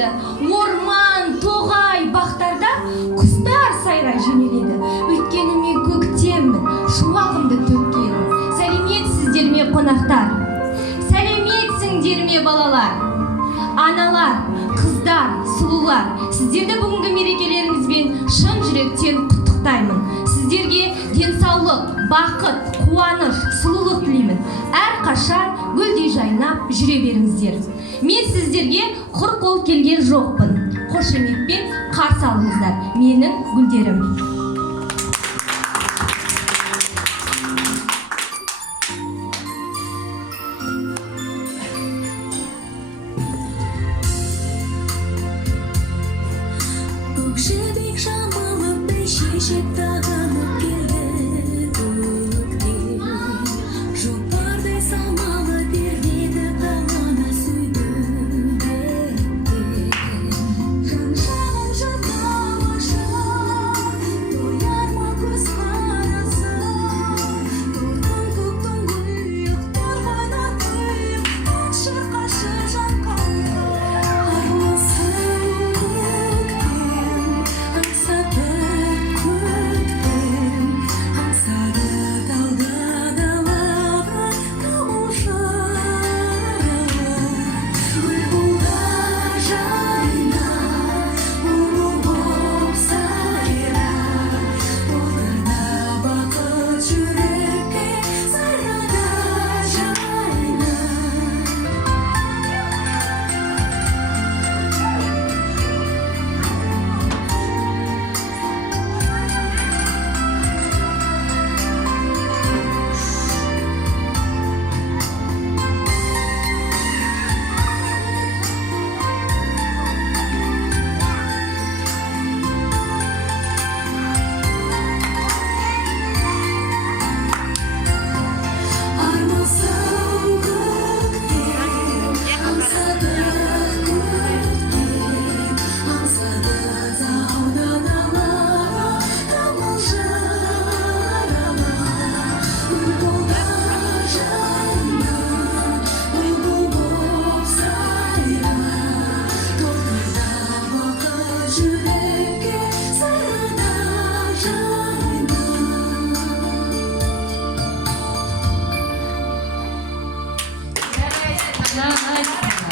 келеді. Орман, тоғай, бақтарда құстар сайрай жөнеледі. Өйткені мен көктеммін, шуағымды төккен. Сәлеметсіздер ме қонақтар? Сәлеметсіңдер ме балалар? Аналар, қыздар, сұлулар, сіздерді бүгінгі мерекелеріңізбен шын жүректен құттықтаймын. Сіздерге денсаулық, бақыт, қуаныш, сұлулық тілеймін. Әрқашан гүлдей жайнап жүре беріңіздер. Мен сіздерге құр қол келген жоқпын. Қошеметпен қарсы алыңыздар, менің гүлдерім. Көкжібек жамылып бәйшешек тағынып келді көктем. Жұпардай самалы пернеді қаланы сүйді беттен. Жан-жағын жыртамаша, тояр ма көз қарасы? Торғын көктің гүлі, торғайнар күйі, шырқашы жан қайғы. Армансың көктем, аңсады көктем, аңсады тауды далаға тамылжыры. Гүл бұлда жайна, мұңлы боп сайра, толтырда бақыт жүрекке, сайрада жайна. Армансың көктем, аңсады көктем, аңсады тауды далаға тамылжыры. Гүл бұлда жайна, бұлбұл боп сайра, толтырда бақыт жүрекке, сайрада жайна. Жарайсыңдар.